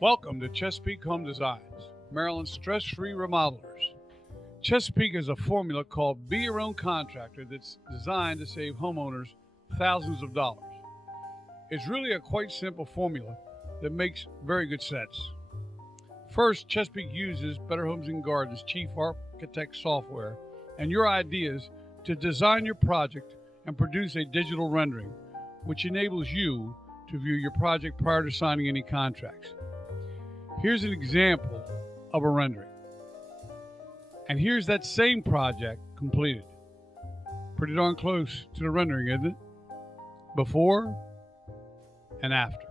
Welcome to Chesapeake Home Designs, Maryland's stress-free remodelers. Chesapeake has a formula called Be Your Own Contractor that's designed to save homeowners thousands of dollars. It's really a quite simple formula that makes very good sense. First, Chesapeake uses Better Homes and Gardens Chief Architect software and your ideas to design your project and produce a digital rendering, which enables you to view your project prior to signing any contracts. Here's an example of a rendering. And here's that same project completed. Pretty darn close to the rendering, isn't it? Before and after.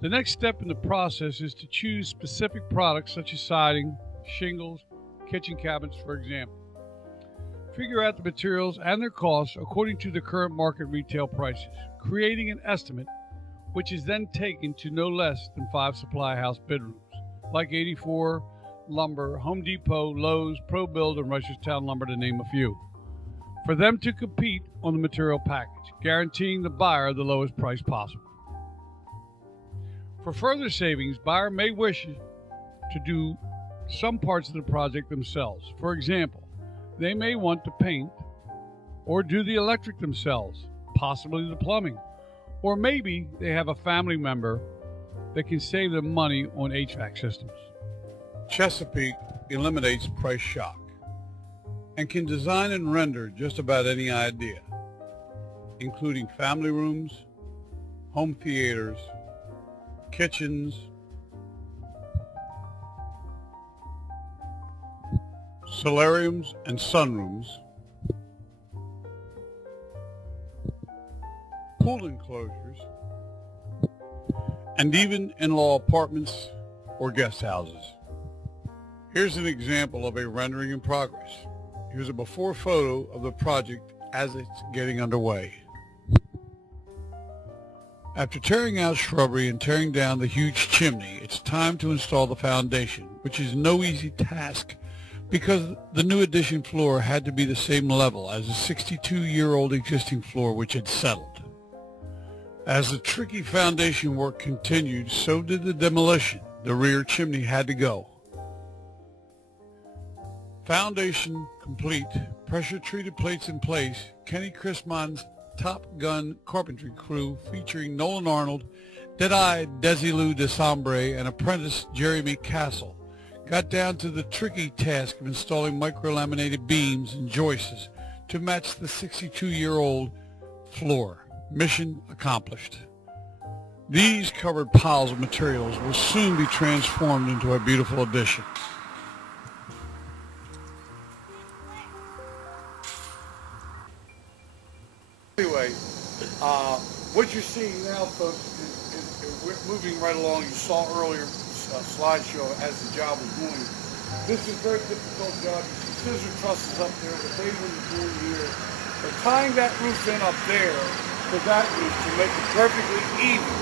The next step in the process is to choose specific products such as siding, shingles, kitchen cabinets, for example. Figure out the materials and their costs according to the current market retail prices, creating an estimate which is then taken to no less than 5 supply house bid rooms, like 84 Lumber, Home Depot, Lowe's, ProBuild, and Reisterstown Lumber, to name a few, for them to compete on the material package, guaranteeing the buyer the lowest price possible. For further savings, buyer may wish to do some parts of the project themselves. For example, they may want to paint or do the electric themselves, possibly the plumbing. Or maybe they have a family member that can save them money on HVAC systems. Chesapeake eliminates price shock and can design and render just about any idea, including family rooms, home theaters, kitchens, solariums and sunrooms, pool enclosures, and even in-law apartments or guest houses. Here's an example of a rendering in progress. Here's a before photo of the project as it's getting underway. After tearing out shrubbery and tearing down the huge chimney, it's time to install the foundation, which is no easy task because the new addition floor had to be the same level as the 62-year-old existing floor which had settled. As the tricky foundation work continued, so did the demolition. The rear chimney had to go. Foundation complete, pressure-treated plates in place, Kenny Chrismon's Top Gun carpentry crew featuring Nolan Arnold, Dead-Eyed Desilu DeSombre, and apprentice Jeremy Castle got down to the tricky task of installing micro-laminated beams and joists to match the 62-year-old floor. Mission accomplished. These covered piles of materials will soon be transformed into a beautiful addition. Anyway, what you're seeing now, folks, is we're moving right along. You saw earlier slideshow as the job was moving. This is a very difficult job. You see scissor trusses up there, what they were doing here. They're tying that roof in up there to that roof to make it perfectly even,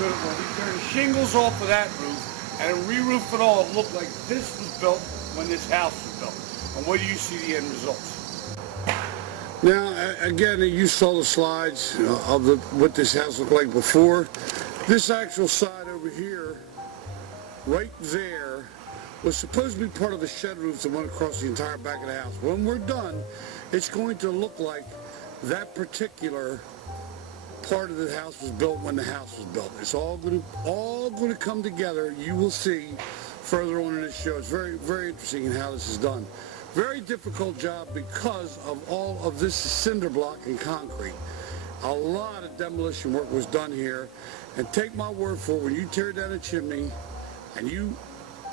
so that when we turn the shingles off of that roof and re-roof it all, it looked like this was built when this house was built. And what do you see the end results? Now, again, you saw the slides of what this house looked like before. This actual side over here, right there, was supposed to be part of the shed roof that went across the entire back of the house. When we're done, it's going to look like that particular part of the house was built when the house was built. It's all going to come together. You will see further on in this show. It's very, very interesting in how this is done. Very difficult job because of all of this cinder block and concrete. A lot of demolition work was done here. And take my word for it, when you tear down a chimney and you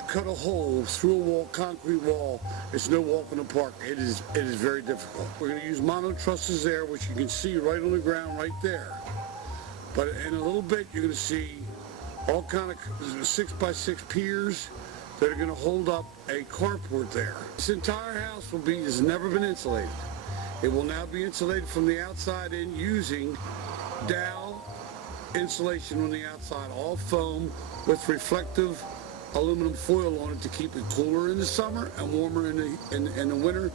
cut a hole through a wall, concrete wall, it's no walk in the park. It is very difficult. We're going to use mono trusses there, which you can see right on the ground right there. But in a little bit, you're going to see all kind of 6x6 piers that are going to hold up a carport there. This entire house has never been insulated. It will now be insulated from the outside in using Dow insulation on the outside, all foam with reflective aluminum foil on it to keep it cooler in the summer and warmer in the winter.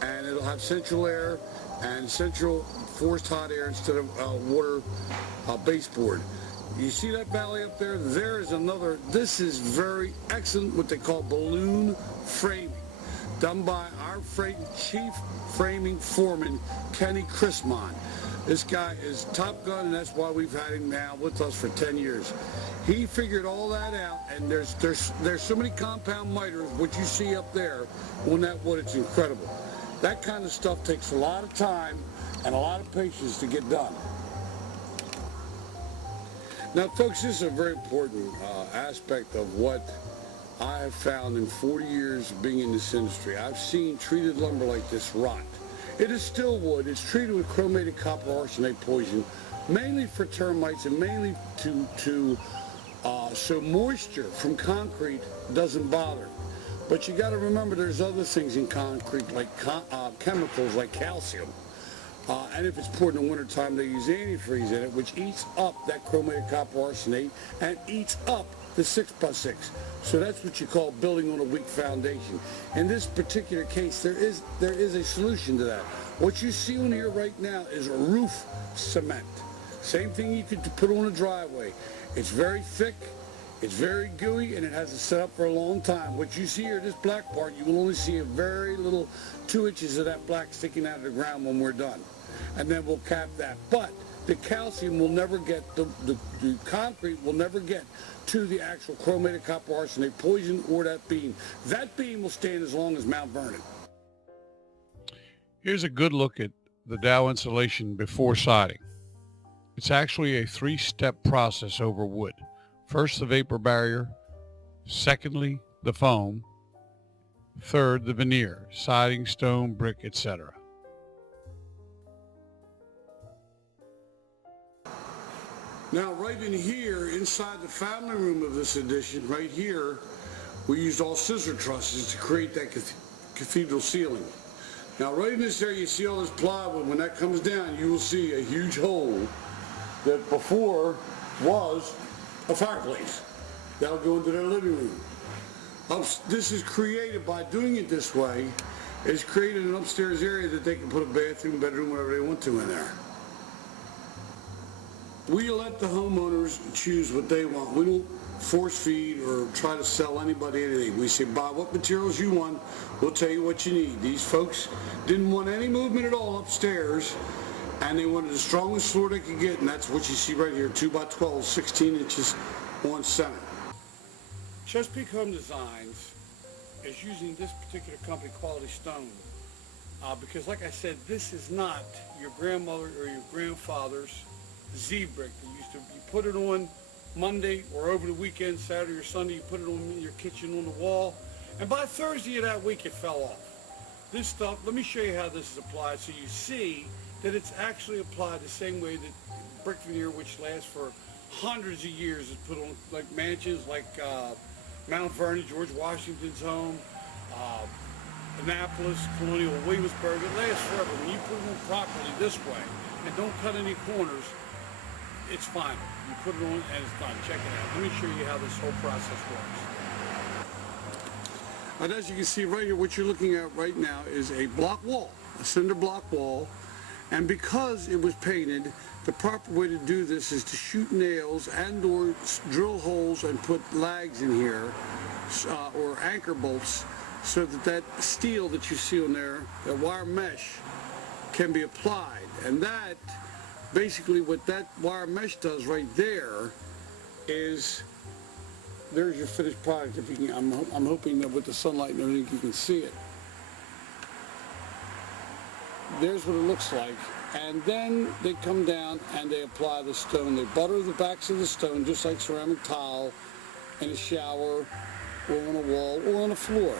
And it'll have central air and central forced hot air instead of water baseboard. You see that valley up there? There is another. This is very excellent, what they call balloon framing, done by our chief framing foreman, Kenny Chrismon. This guy is top gun, and that's why we've had him now with us for 10 years. He figured all that out, and there's so many compound miters, what you see up there on that wood, it's incredible. That kind of stuff takes a lot of time and a lot of patience to get done. Now, folks, this is a very important aspect of what I have found in 40 years of being in this industry. I've seen treated lumber like this rot. It is still wood. It's treated with chromated copper arsenate poison, mainly for termites and mainly so moisture from concrete doesn't bother. But you got to remember there's other things in concrete like chemicals like calcium. And if it's poured in the wintertime, they use antifreeze in it, which eats up that chromated copper arsenate and eats up the 6x6. So that's what you call building on a weak foundation. In this particular case, there is a solution to that. What you see on here right now is roof cement. Same thing you could put on a driveway. It's very thick, it's very gooey, and it has to set up for a long time. What you see here, this black part, you will only see a very little 2 inches of that black sticking out of the ground when we're done. And then we'll cap that. But the calcium will never get, the concrete will never get to the actual chromated copper arsenate poison or that beam. That beam will stand as long as Mount Vernon. Here's a good look at the Dow insulation before siding. It's actually a 3-step process over wood. First, the vapor barrier. Secondly, the foam. Third, the veneer, siding, stone, brick, etc. Now, right in here, inside the family room of this addition, right here, we used all scissor trusses to create that cathedral ceiling. Now, right in this area, you see all this plywood. When that comes down, you will see a huge hole that before was a fireplace. That'll go into their living room. This is created by doing it this way. It's created an upstairs area that they can put a bathroom, bedroom, whatever they want to in there. We let the homeowners choose what they want. We don't force feed or try to sell anybody anything. We say, buy what materials you want. We'll tell you what you need. These folks didn't want any movement at all upstairs, and they wanted the strongest floor they could get, and that's what you see right here, 2x12, 16 inches on center. Chesapeake Home Designs is using this particular company, Quality Stone, because like I said, this is not your grandmother or your grandfather's Z-brick. You put it on Monday or over the weekend, Saturday or Sunday, you put it on in your kitchen on the wall, and by Thursday of that week it fell off. This stuff, let me show you how this is applied so you see that it's actually applied the same way that brick veneer, which lasts for hundreds of years, is put on like mansions like Mount Vernon, George Washington's home, Annapolis, Colonial Williamsburg. It lasts forever. When you put it on properly this way and don't cut any corners, it's final. You put it on and it's done. Check it out. Let me show you how this whole process works. And as you can see right here, what you're looking at right now is a block wall, a cinder block wall. And because it was painted, the proper way to do this is to shoot nails and or drill holes and put lags in here or anchor bolts so that that steel that you see on there, that wire mesh, can be applied. And that, basically what that wire mesh does right there is, there's your finished product. If you can, I'm hoping that with the sunlight and everything you can see it. There's what it looks like. And then they come down and they apply the stone. They butter the backs of the stone just like ceramic tile in a shower or on a wall or on a floor.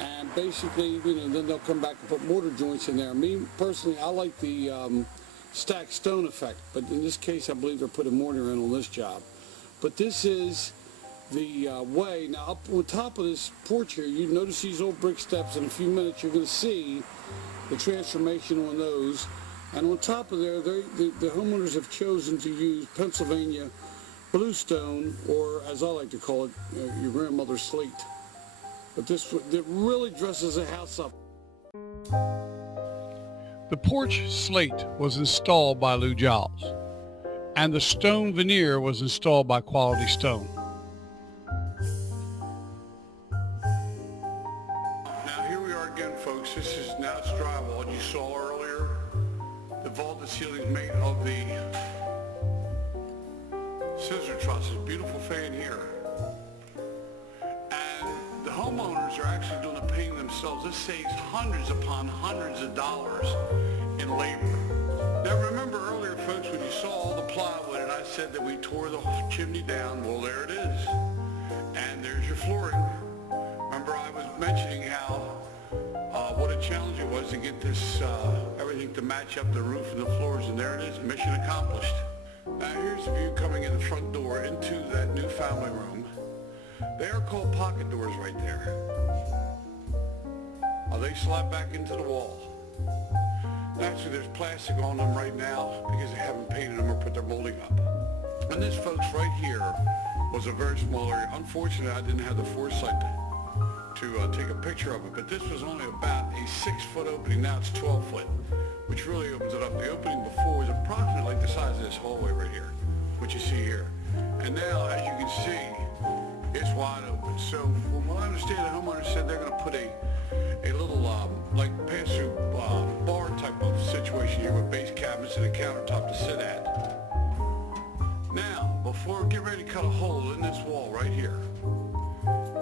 And basically, then they'll come back and put mortar joints in there. Me, personally, I like the stacked stone effect, but in this case, I believe they're putting mortar in on this job. But this is the way. Now, up on top of this porch here, you notice these old brick steps. In a few minutes, you're going to see the transformation on those. And on top of there, the homeowners have chosen to use Pennsylvania bluestone, or as I like to call it, your grandmother's slate. But it really dresses the house up. The porch slate was installed by Lou Giles. and the stone veneer was installed by Quality Stone. Now here we are again, folks. This is now it's drywall. You saw earlier the vaulted ceiling made of the scissor trusses. Beautiful fan here. And the homeowners are actually doing the painting themselves. This saves hundreds upon hundreds of dollars in labor. Now remember earlier, folks, when you saw all the plywood and I said that we tore the chimney down, well, there it is. And there's your flooring. Remember I was mentioning how what a challenge it was to get this everything to match up the roof and the floors, and there it is, mission accomplished. Now here's the view coming in the front door into that new family room. They are called pocket doors right there. They slide back into the wall. Actually, there's plastic on them right now because they haven't painted them or put their molding up. And this, folks, right here was a very small area. Unfortunately, I didn't have the foresight to take a picture of it, but this was only about a 6-foot opening. Now it's 12 foot, which really opens it up. The opening before was approximately like the size of this hallway right here, what you see here. And now, as you can see, it's wide open. So from what I understand, the homeowner said they're going to put a little like pass-through bar type of situation here with base cabinets and a countertop to sit at. Now, before get ready to cut a hole in this wall right here.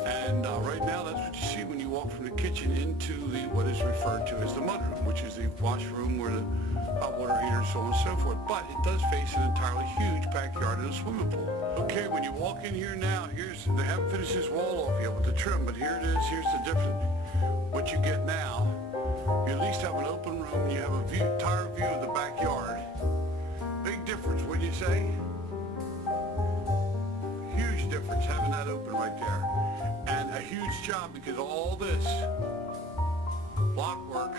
And right now, that's what you see when you walk from the kitchen into what is referred to as the mudroom, which is the washroom where the hot water heater, so on and so forth. But it does face an entirely huge backyard and a swimming pool. Okay, when you walk in here now, they haven't finished this wall off yet with the trim, but here it is. Here's the difference. What you get now, you at least have an open room. You have a entire view of the backyard. Big difference, wouldn't you say? Huge difference having that open right there. And a huge job because all this block work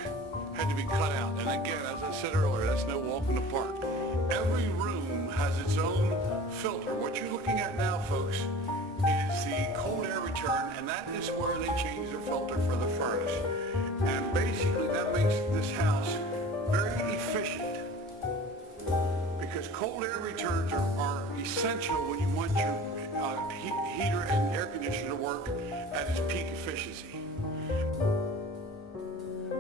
had to be cut out. And again, as I said earlier, that's no walk in the park. Every room has its own filter. What you're looking at now, folks, is the cold air return, and that is where they change their filter for the furnace. And basically that makes this house very efficient because cold air returns are essential when you want your heater and air conditioner to work at its peak efficiency.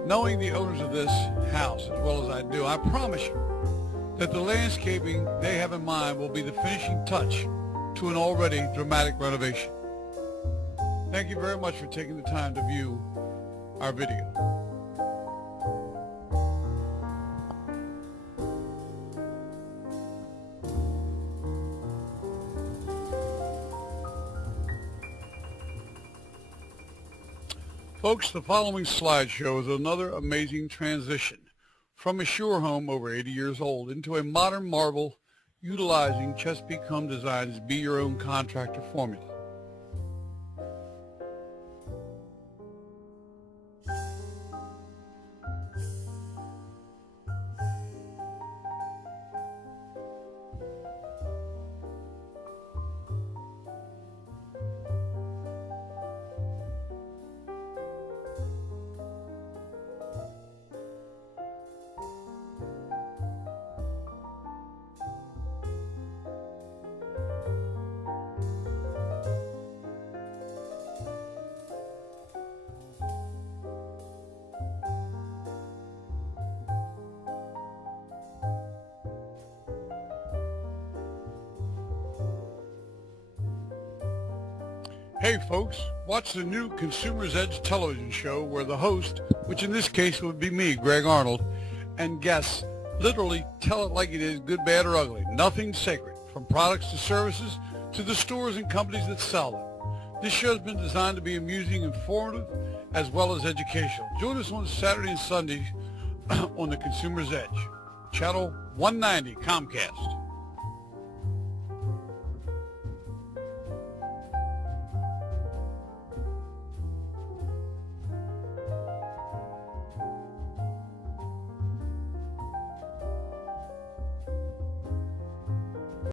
Knowing the owners of this house as well as I do, I promise you that the landscaping they have in mind will be the finishing touch to an already dramatic renovation. Thank you very much for taking the time to view our video. Folks, the following slideshow is another amazing transition from a shore home over 80 years old into a modern marvel utilizing Chesapeake Home Design's Be Your Own Contractor formula. Hey folks, watch the new Consumer's Edge television show where the host, which in this case would be me, Greg Arnold, and guests literally tell it like it is, good, bad, or ugly. Nothing sacred, from products to services to the stores and companies that sell them. This show has been designed to be amusing, informative, as well as educational. Join us on Saturday and Sundays on the Consumer's Edge, channel 190 Comcast.